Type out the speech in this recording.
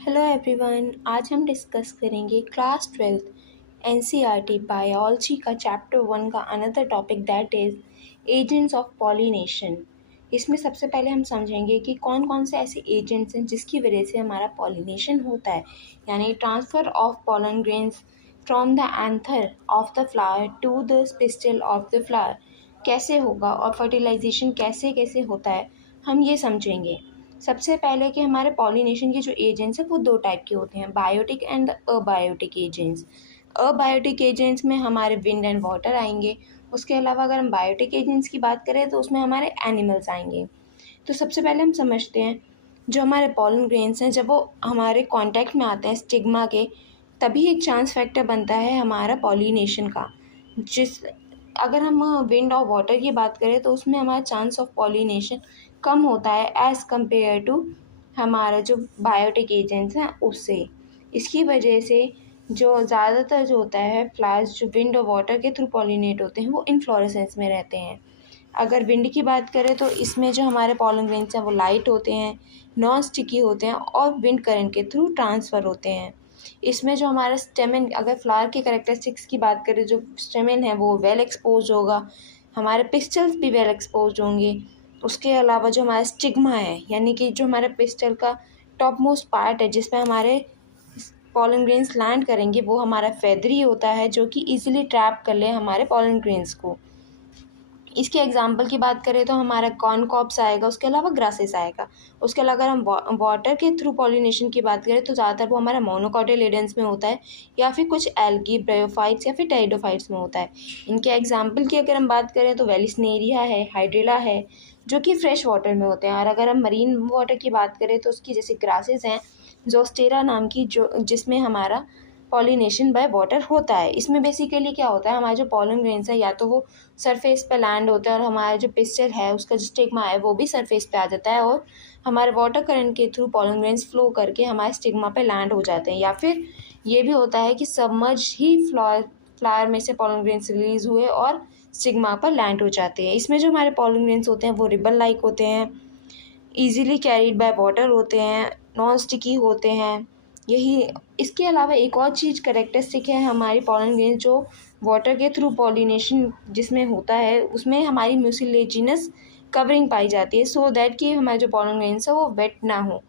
Hello everyone, आज हम discuss करेंगे क्लास 12th एनसीईआरटी बायोलॉजी का चैप्टर 1 का another topic that is agents of pollination. इसमें सबसे पहले हम समझेंगे कि कौन कौन से ऐसे एजेंट्स हैं जिसकी वजह से हमारा पॉलिनेशन होता है, यानी transfer of pollen grains from the anther of the flower to the pistil of the flower कैसे होगा और फर्टिलाइजेशन कैसे कैसे होता है, हम ये समझेंगे। सबसे पहले कि हमारे पॉलिनेशन के जो एजेंट्स हैं वो दो टाइप के होते हैं, biotic and abiotic agents. Abiotic agents में हमारे विंड एंड वाटर आएंगे। उसके अलावा अगर हम बायोटिक एजेंट्स की बात करें तो उसमें हमारे एनिमल्स आएंगे। तो सबसे पहले हम समझते हैं, जो हमारे पॉलन ग्रेन्स हैं जब वो हमारे कांटेक्ट में आते हैं स्टिग्मा के, तभी एक चांस फैक्टर बनता है हमारा पॉलिनेशन का। जिस अगर हम विंड और वाटर की बात करें तो उसमें हमारा चांस ऑफ पॉलिनेशन कम होता है एज़ कम्पेयर टू हमारा जो बायोटिक एजेंट्स हैं उससे। इसकी वजह से जो ज़्यादातर जो होता है फ्लावर्स जो विंड और वाटर के थ्रू पॉलिनेट होते हैं वो इनफ्लोरेसेंस में रहते हैं। अगर विंड की बात करें तो इसमें जो हमारे पॉलन ग्रेन्स हैं वो लाइट होते हैं, नॉन स्टिकी होते हैं और विंड करंट के थ्रू ट्रांसफ़र होते हैं। इसमें जो हमारा स्टेमन, अगर फ्लावर के कैरेक्टरिस्टिक्स की बात करें, जो स्टेमन है वो वेल एक्सपोज होगा, हमारे पिस्टल्स भी वेल एक्सपोज होंगे। उसके अलावा जो हमारा स्टिग्मा है, यानी कि जो हमारे पिस्टल का टॉप मोस्ट पार्ट है जिसमें हमारे पॉलन ग्रेन्स लैंड करेंगे, वो हमारा फेदरी होता है जो कि ईजिली ट्रैप कर ले हमारे पॉलन ग्रेन्स को। इसके एग्जाम्पल की बात करें तो हमारा कॉर्न कॉप्स आएगा, उसके अलावा ग्रासेस आएगा। उसके अलावा अगर हम वाटर के थ्रू पॉलिनेशन की बात करें तो ज़्यादातर वो हमारा मोनोकोटिलेडन्स में होता है या फिर कुछ एल्गी, ब्रायोफाइट्स या फिर टेरिडोफाइट्स में होता है। इनके एग्जाम्पल की अगर हम बात करें तो वेलिस्नेरिया है, हाइड्रिला है, जो कि फ्रेश वाटर में होते हैं। और अगर हम मरीन वाटर की बात करें तो उसकी जैसे ग्रासेस हैं जोस्टेरा नाम की, जो जिसमें हमारा पॉलिनेशन बाय वाटर होता है। इसमें बेसिकली क्या होता है, हमारे जो पॉलन ग्रेन्स है या तो वो सरफेस पे लैंड होता है और हमारा जो पिस्टल है उसका जो स्टिग्मा है वो भी सरफेस पे आ जाता है और हमारे वाटर करंट के थ्रू पॉलन ग्रेन्स फ्लो करके हमारे स्टिग्मा पे लैंड हो जाते हैं। या फिर ये भी होता है कि सबमर्ज ही फ्लावर में से पॉलन ग्रेन्स रिलीज हुए और स्टिग्मा पर लैंड हो जाते हैं। इसमें जो हमारे पॉलन ग्रेन्स होते हैं वो रिबन लाइक होते हैं, ईजिली कैरीड बाय वाटर होते हैं, नॉन स्टिकी होते हैं। यही इसके अलावा एक और चीज़ करेक्टरिस्टिक है हमारी पॉलन ग्रेन्स जो वाटर के थ्रू पॉलिनेशन जिसमें होता है, उसमें हमारी म्यूसिलेजिनस कवरिंग पाई जाती है, सो दैट कि हमारे जो पॉलन ग्रेन्स है वो वेट ना हो।